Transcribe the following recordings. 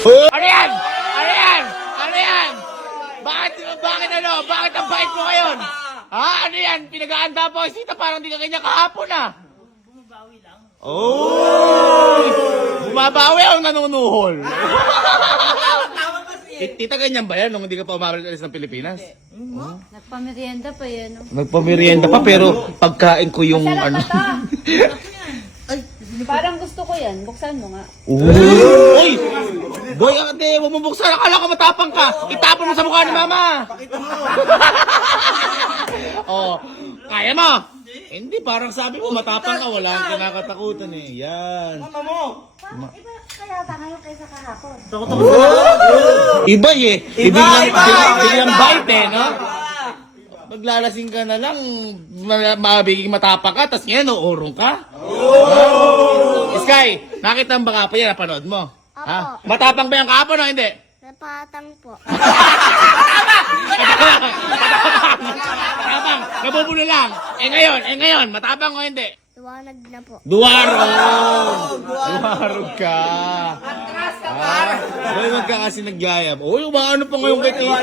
Ano yan? Ano yan? Ano yan? Bakit ang bait mo ngayon? Ha? Ano yan? Pinag-aanda po si Tita, parang di ka kanya kahapon ah. Bumabawi lang. Oh! Bumabawi o nanunuhol? Tita, ganyan ba yan nung hindi ka pa umalis ng Pilipinas? Nagpamerienda pa yan. Oh. Nagpamerienda pa pero pagkain ko yung Masarap ano. pa to. Parang gusto ko yan. Buksan mo nga. Uy! Boy, ate, huwag mo buksan. Akala ko matapang ka. Itapon mo sa mukha ni Mama. Oh, kaya mo? Hindi, parang sabi mo matapang ka. Wala kang kinakatakutan eh. Yan. Mama mo! Iba kaya pa ngayon kaysa kahapon. Iba eh. Biglang bite eh, no? Maglalasing ka na lang, mabiging matapang ka, tas ngayon, uurong ka? Sky, nakita mo ba ka pa yan? Napanood mo? Ha? Matapang ba yung kahapon o hindi? Napatang po. Matapang, nabubulo lang. Ngayon, matapang o hindi? Liwanag na po. Duwarog ka. Boy, wag ka kasi nagyayab. Uy, ano pa ngayon kay Tita?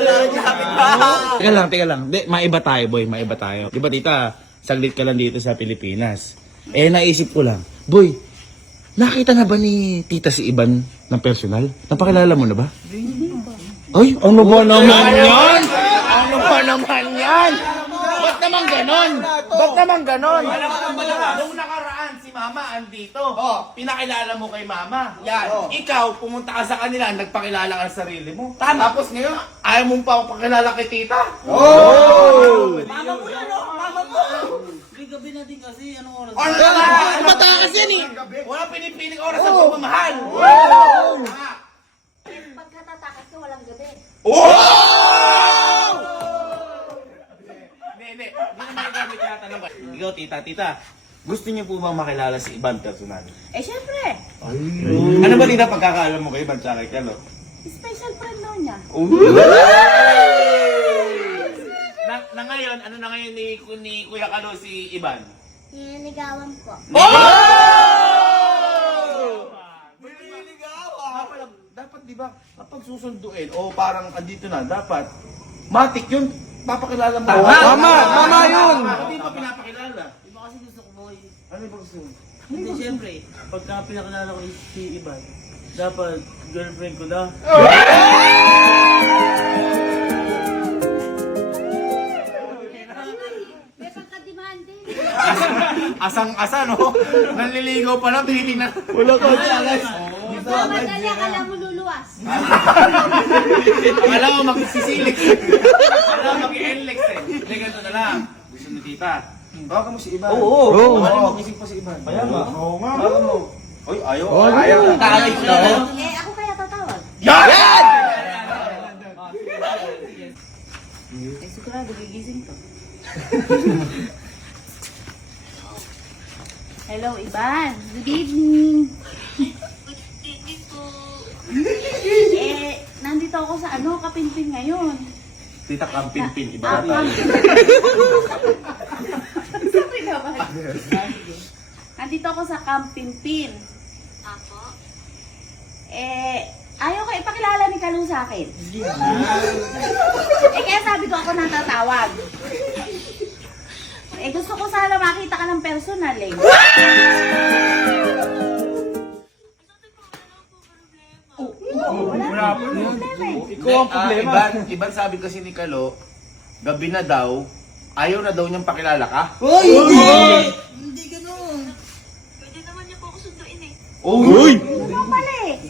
Teka lang. Maiba tayo, boy. Maiba tayo. Di ba, Tita, saglit ka lang dito sa Pilipinas. Naisip ko lang. Boy, nakita na ba ni Tita si Iban ng personal? Napakilala mo na ba? Ay, ano ba naman yan? Ano ba naman yan? Ba't naman ganon? Nung nakaraan, si Mama andito. Pinakilala mo kay Mama. Yan. Ikaw, pumunta ka sa kanila, nagpakilala ka sa sarili mo. Tapos ngayon, ayaw mong pa pakilala kay Tita? Mama mo yan, oh! Mama mo! Gabi na din kasi, anong oras? Ano ba takas yan eh? Wala pinipiling oras sa pagmamahal. Pagkatatakas ko, walang gabi. Hindi naman ikaw may tinatanong ka. Ikaw, Tita, gusto niyo po bang makilala si Iban personal? Syempre. Ano ba, Tita, pagkakaalam mo kay Iban tsaka kay Kalo? Special friend daw niya. Na ngayon, ano na ngayon ni Kuya Kalo si Iban? Niligawan po. Dapat di ba kapag susunduin o parang andito na, dapat matik yun, papakilala mo. Tama yun! Hindi pa pinapakilala. Di ba kasi gusto ko, boy? Ano ba gusto mo? Hindi, siyempre, pagka pinakilala ko si Iban, dapat girlfriend ko na. May pagka-demanding. Asang-asa, no? Nanliligaw pa lang, tinitingnan. Wala ka challenge. Madali, akala mo luluwas. Akala mo magsisilik. Akala mo mag-i-enlex eh. Hindi, ganito na lang. Gusto ni Tita. Bawagan mo si Iban. Oo. Ano mo, gising pa si Iban. Kaya nga. Oo nga. Bawagan mo. Uy, ayaw. Taray ko na. Ako kaya tatawag. Yan! Sigurado, gigising to. Hello, Iban. Good evening. Nandito ako sa Kapinpin ngayon. Tita Kampin-pin. Iba na tayo. Sorry naman. Nandito ako sa Kampinpin. Ako? Ayaw ko ipakilala ni Kalu sa akin. Kaya sabi ko ako natatawag. Gusto ko sana makita ka ng personal eh. Wala problema eh. Ikaw ang problema. Iban sabi kasi ni Kalo, gabi na daw, ayaw na daw niyang pakilala ka. Hindi ganun. Pwede naman niya po ako sunduin eh. Uy! Ano pala eh?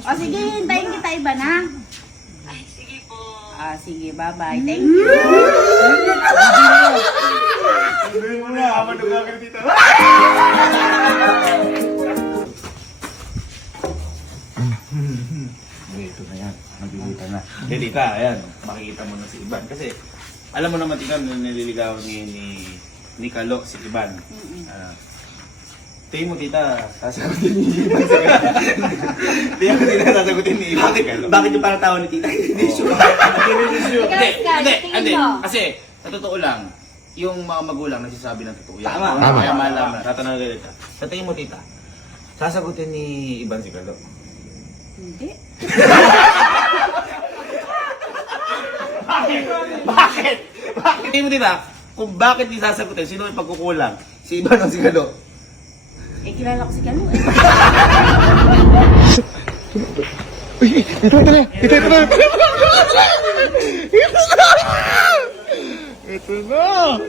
O sige, hintayin kita iba na. Ay, sige po. Sige, bye-bye. Thank you. Sabi mo na, amadog ka dito. Ito na yan, magigita na. Hindi, Tita, ayan, makikita mo na si Iban. Kasi, alam mo naman, Tita, nililigaw ni Kalo si Iban. Tingin mo, Tita, sasagutin ni Iban si Kalo. Tingin mo, Tita, sasagutin ni Iban si Kalo. Bakit yung parang tawa ni Tita? Hindi sure. Hindi. Kasi, sa totoo lang, yung mga magulang nagsasabi ng totoo. Yan. Tama. Kaya malaman. Tatanungin ka. Sa tingin mo, Tita, sasagutin ni Iban si Kalo. Hindi. Tingin mo diba, kung bakit di sasagutin, sino yung pagkukulang? Si Iban o si Kalo? Eh, kilala ko si Kalo eh.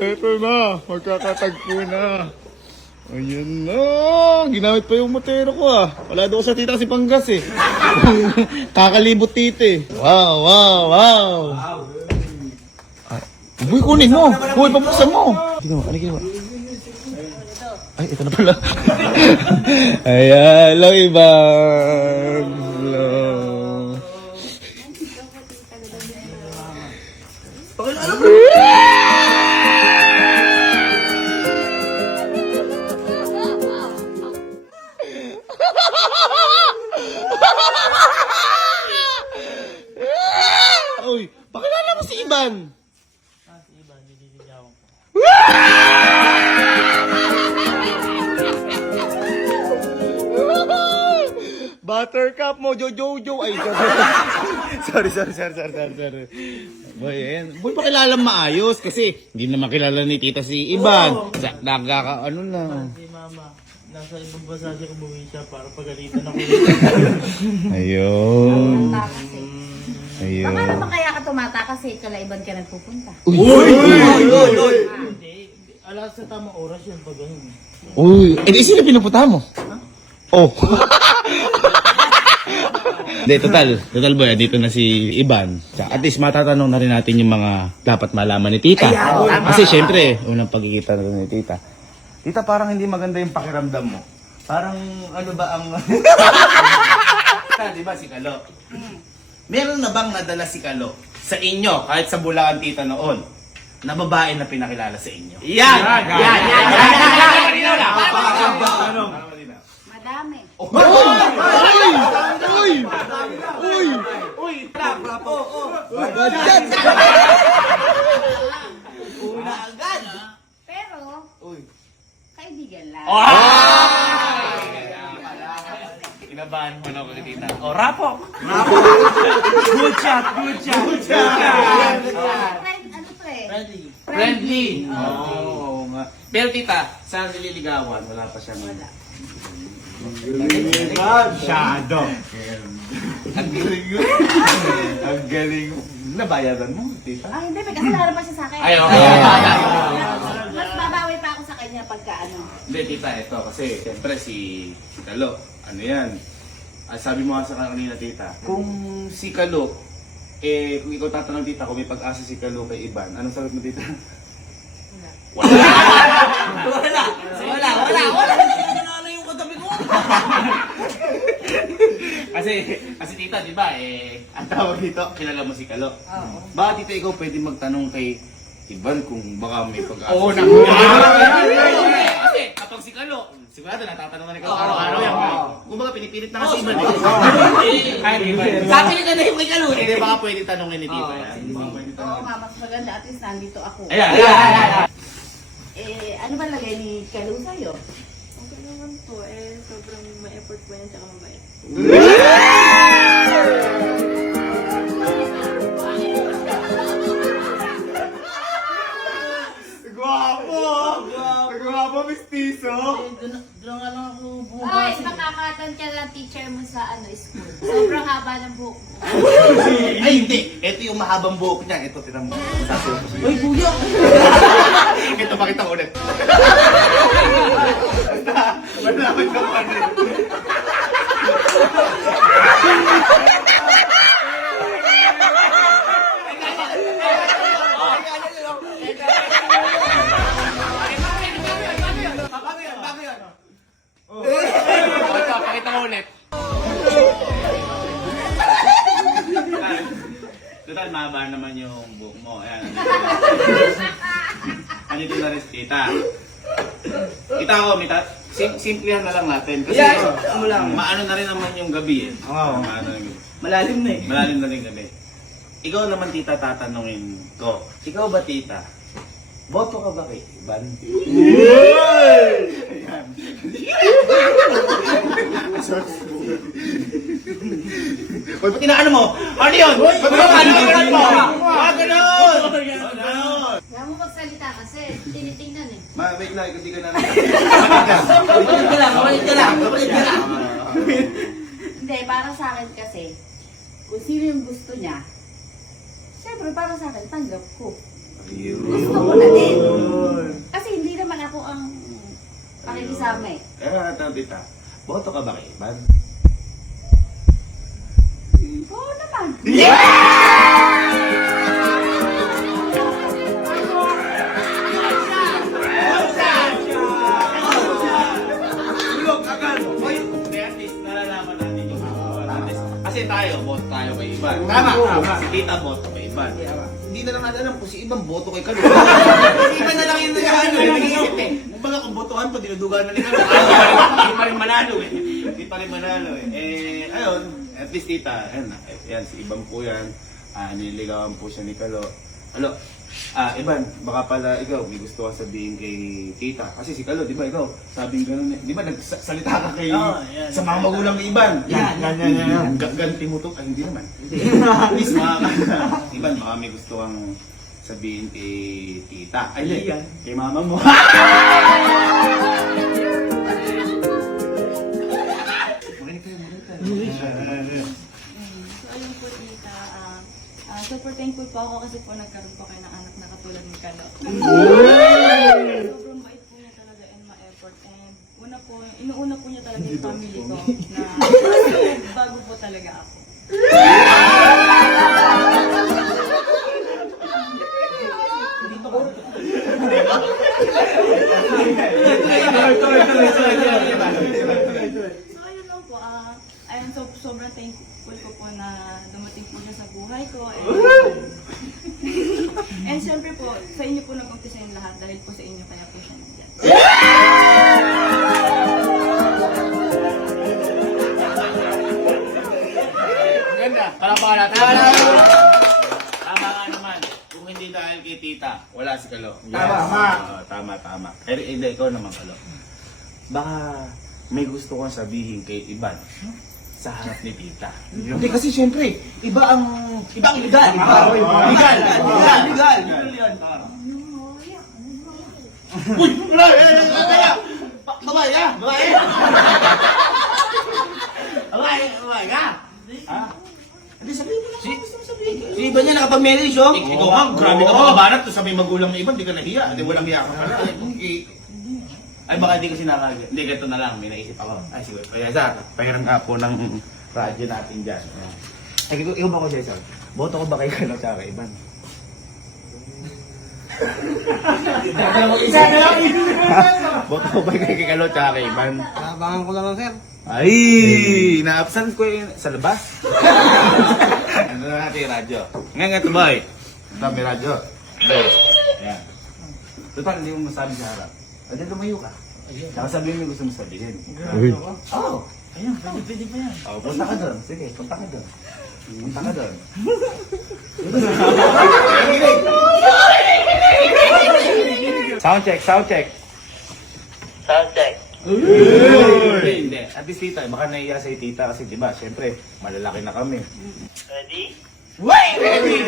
Ito na, magkakatagpo na. Ayan na, ginamit pa yung motero ko ah. Wala doon sa tita kasi panggas eh. Kakalibot tita eh. Wow. Uy, kunin mo. Uy, pabuksan mo. Ano ginawa? Ay, ito na pala. Ayan, hello Iban. Hello. Uy, pakilala mo si Iban. Buttercup mo, Jojo. Ay, sorry. Boy, ayan. Boy, pakilala maayos kasi hindi naman kilala ni tita si Iban. Ano na. Si mama, nasa ibang bansa siya umuwi siya para pagalitan ako. Ayun. Ayun. Baka naman kaya ka tumatakas eh, kalaiban ka nagpupunta. Hindi, alas sa tamang oras yun pag ganun. Uy, sino pinupunta mo? Oh. Hindi, total boy, dito na si Iban. At least matatanong na rin natin yung mga dapat malaman ni tita. Kasi syempre, unang pagkikita na rin ni tita. Tita, parang hindi maganda yung pakiramdam mo. Parang ano ba ang... Di ba si Kalo? Meron na bang nadala si Kalo sa inyo, kahit sa Bulacan tita noon, na babae na pinakilala sa inyo? Yan! Madami. Pero, kaibigan lang. Kinabahan mo na ako kay tita. O, rapok! Good shot! Ano to eh? Friendly! Oo nga. Pero tita, sa nililigawan, wala pa siya nila. Shadow. Ang galing. Nabayaran mo, tita? Ah, hindi. May kasalanan pa siya sa akin. Ayaw. Mas babawi pa ako sa kanya pagka ano. Hindi, tita, ito. Kasi, siyempre, si Kalo, ano yan? Sabi mo nga sa kanina, tita, kung si Kalo, kung ikaw tatanong, tita, kung may pag-asa si Kalo kay Iban, anong sagot mo, tita? Wala. Ano yung katabi ko? Kasi tita, di ba, ang tawag dito, kilala mo si Kalo. Oo. Baka tita, ikaw pwede magtanong kay Iban kung baka may pag-asa. Oo, siya. Kasi kapag si Kalo, sigurado natatanong na ni Kalo araw-araw yan. Kung baka pinipilit na kasi Iban eh. Sabi ni Kalo yung kay Kalo. Hindi, baka pwede tanongin ni tita yan. Baka pwede Oo tanongin. nga, mas maganda. At least nandito ako. Ayan. Ano ba lagay ni Kalo sa'yo? Okay naman po. Sobrang may effort po yan tsaka mabait. Gwapo, mistiso. Doon nga lang ako Ay, bumabasa. makakatan ka ng teacher mo sa school. Sobrang haba ng buhok mo. Ay, hindi. Ito yung mahabang buhok niya. Ito, tinan mo. Ay, kuya! Ito, pakita ko ulit. Malaman ka pa rin. Pakita ko ulit. Total, mahaba naman yung buhok mo. Ayan. Andito na rin si tita. Kita ko, simplihan na lang natin. Kasi maano na rin naman yung gabi eh. Oo. Maano na yung gabi. Malalim na eh. Malalim na rin gabi. Ikaw naman tita, tatanungin ko. Ikaw ba tita? Boto ka ba kay Iban? Ayan. Uy, ba't inaano mo? Ano yun? Ba't mo? Ano mo? Wag ganun! Kaya mo magsalita kasi. Tinitingnan eh. Wait lang, kasi ka na. Kapatid ka lang, kapatid ka lang, kapatid ka lang. Hindi, para sa akin kasi, kung sino yung gusto niya, siyempre para sa akin, tanggap ko. Gusto ko na din. Kasi hindi naman ako ang pakikisama eh. Pero ito, tita. Boto ka ba kay Iban? Oo naman. Tulog agad! Hoy! At least nalalaman natin yung at least, kasi tayo, boto tayo kay Iban. Tama! Si tita, boto kay Iban. Hindi na lang natin alam kung si Iban boto kay Kalo. Si Iban na lang yung nag-iisip eh. Kung baga kung botohan pa, dinudugan na ni Kalo. Hindi pa rin manalo eh. Hindi pa rin manalo eh. Ayun, at least tita, yan, si Iban po yan. Nililigawan po siya ni Kalo. Alo, Iban, baka pala ikaw, may gusto ka sabihin kay tita. Kasi si Kalo, di ba ikaw, sabing gano'n eh. Di ba nagsalita ka kay sa mga magulang ni Iban? Yan. Ganti mo to? Ay, hindi naman. At least Iban, baka may gusto kang sabihin kay tita. Ay, hindi. Kay mama mo. So, ayun po, tita. Super thankful po ako kasi po nagkaroon po kayo ng anak na katulad ni Kalo. Sobrang bait po niya talaga and ma-effort. And inuuna po niya talaga yung family ko na bago po talaga ako. So, ayun lang po. Ayun, sobrang thankful ko po na dumating po siya sa buhay ko. And syempre po, sa inyo po nag-umpisa yung lahat dahil po sa inyo kaya po siya nandiyan. Ganda. Para. Tama nga naman. Kung hindi dahil kay tita, wala si Kalo. Tama. Pero hindi, ikaw naman Kalo. Baka may gusto kong sabihin kay Iban sa harap ni tita. Hindi kasi syempre, iba ang legal. Legal. Uy! Wala! Babae ka! Babae ka! Hindi, sabihin mo lang kung gusto mo sabihin. Si Iban niya nakapag-marriage, oh. Ikaw nga, grabe ka makabanat to sabi magulang ng iba, hindi ka nahiya. Hindi, walang hiya ka pala. Ay, baka hindi ko sinakagay. Hindi, ganito na lang, may naisip ako. Ay, sige. Kaya sa, pahirang nga po ng radyo natin dyan. Ay, ikaw ba ko, Cesar? Boto ko ba kay Kalo tsaka kay Iban? Boto ko ba kay Kalo tsaka kay Iban? Abangan ko lang, sir. Ay, na-absent ko yun sa labas. Ano na natin yung radyo? Nga ito boy. Ito may radyo. Ayan. Total, hindi mo masabi sa harap. Pwede lumayo ka. Saka sabihin mo yung gusto mo sabihin. Oo. Ayun, pwede pa yan. Oo, punta ka doon. Sige, punta ka doon. Punta ka doon. Sound check. Hindi. At least tita, baka naiya sa tita kasi diba, syempre, malalaki na kami. Ready? Ready!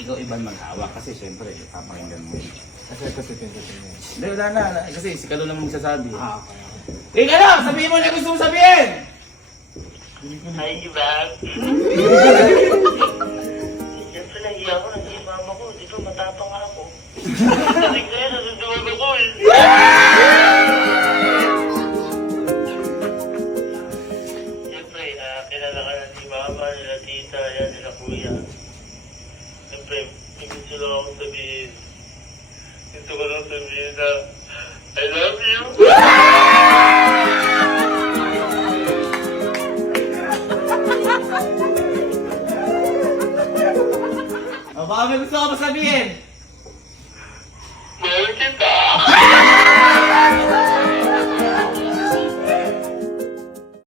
Ikaw Iban maghawak kasi syempre, papakinggan mo. Hindi, wala na. Kasi si Kalo lang magsasabi. Kalo! Sabihin mo na gusto mong sabihin! Hi, Iban. Siyempre, nahiya ako. Nandiyan yung mama ko. Di ba, matapang ako. Kasi kaya, nasusunod ako eh. Siyempre, kilala ka na ni mama, nila tita, yan, nila kuya. Siyempre, may gusto lang akong sabihin. Gusto ko lang sabihin na, I love you. O, baka may gusto ka pa sabihin? Mahal kita.